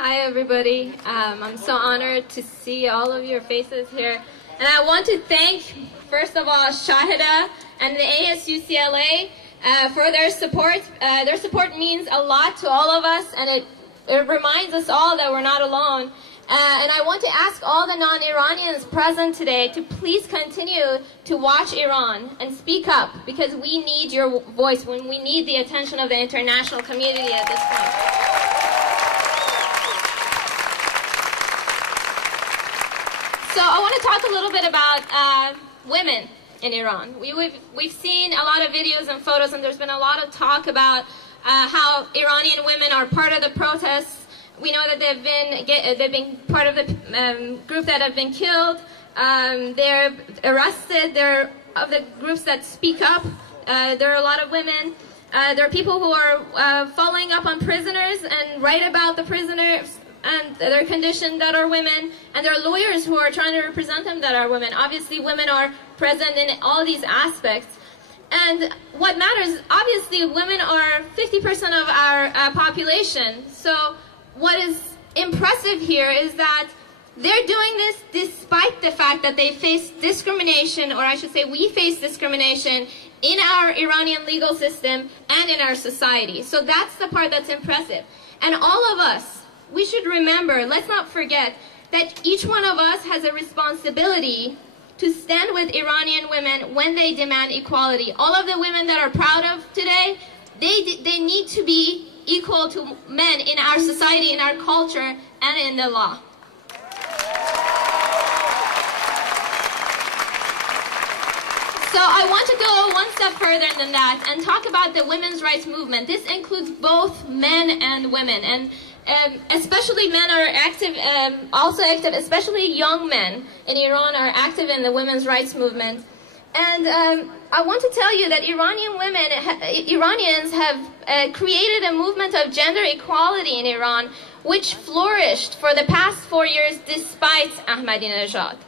Hi everybody. I'm so honored to see all of your faces here. And I want to thank, first of all, Shahida and the ASUCLA for their support. Their support means a lot to all of us, and it reminds us all that we're not alone. And I want to ask all the non-Iranians present today to please continue to watch Iran and speak up, because we need your voice when we need the attention of the international community at this point. So I want to talk a little bit about women in Iran. We've seen a lot of videos and photos, and there's been a lot of talk about how Iranian women are part of the protests. We know that they've been part of the group that have been killed. They're arrested. They're of the groups that speak up. There are a lot of women. There are people who are following up on prisoners and write about the prisoners and their condition that are women, and there are lawyers who are trying to represent them that are women. Obviously, women are present in all these aspects. And what matters, obviously, women are 50% of our population. So what is impressive here is that they're doing this despite the fact that they face discrimination, or I should say we face discrimination in our Iranian legal system and in our society. So that's the part that's impressive. And all of us, we should remember, let's not forget, that each one of us has a responsibility to stand with Iranian women when they demand equality. All of the women that are proud of today, they need to be equal to men in our society, in our culture, and in the law. So I want to go one step further than that and talk about the women's rights movement. This includes both men and women, and especially men are active, also active, especially young men in Iran are active in the women's rights movement. And I want to tell you that Iranians have created a movement of gender equality in Iran, which flourished for the past 4 years despite Ahmadinejad.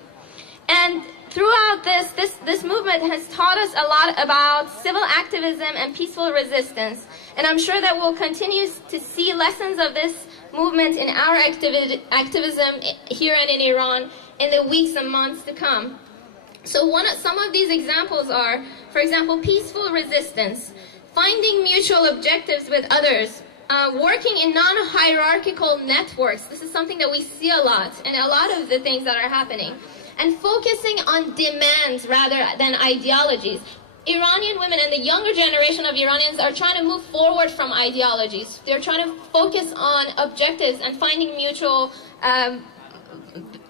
And throughout this movement has taught us a lot about civil activism and peaceful resistance. And I'm sure that we'll continue to see lessons of this movement in our activism here and in Iran in the weeks and months to come. So some of these examples are, for example, peaceful resistance, finding mutual objectives with others, working in non-hierarchical networks. This is something that we see a lot in a lot of the things that are happening. And focusing on demands rather than ideologies. Iranian women and the younger generation of Iranians are trying to move forward from ideologies. They're trying to focus on objectives and finding mutual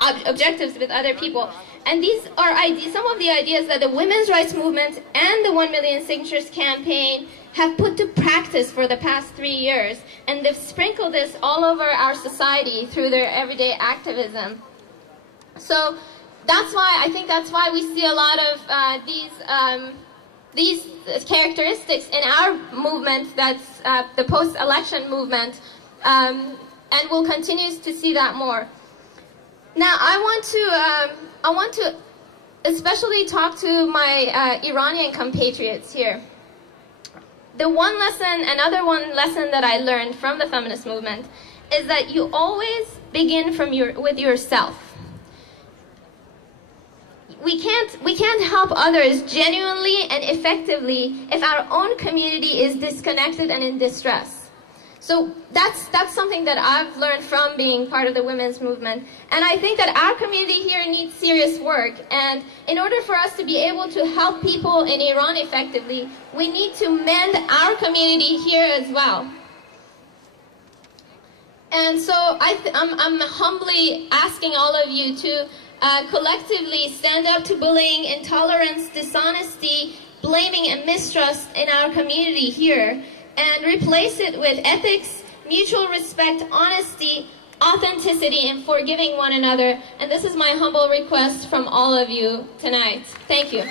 objectives with other people. And these are some of the ideas that the women's rights movement and the 1 Million Signatures campaign have put to practice for the past 3 years. And they've sprinkled this all over our society through their everyday activism. So I think that's why we see a lot of these characteristics in our movement, that's the post-election movement, and we'll continue to see that more. Now, I want to especially talk to my Iranian compatriots here. Another one lesson that I learned from the feminist movement is that you always begin with yourself. We can't help others genuinely and effectively if our own community is disconnected and in distress. So that's something that I've learned from being part of the women's movement. And I think that our community here needs serious work. And in order for us to be able to help people in Iran effectively, we need to mend our community here as well. And so I'm humbly asking all of you to collectively stand up to bullying, intolerance, dishonesty, blaming, and mistrust in our community here, and replace it with ethics, mutual respect, honesty, authenticity, and forgiving one another. And this is my humble request from all of you tonight. Thank you.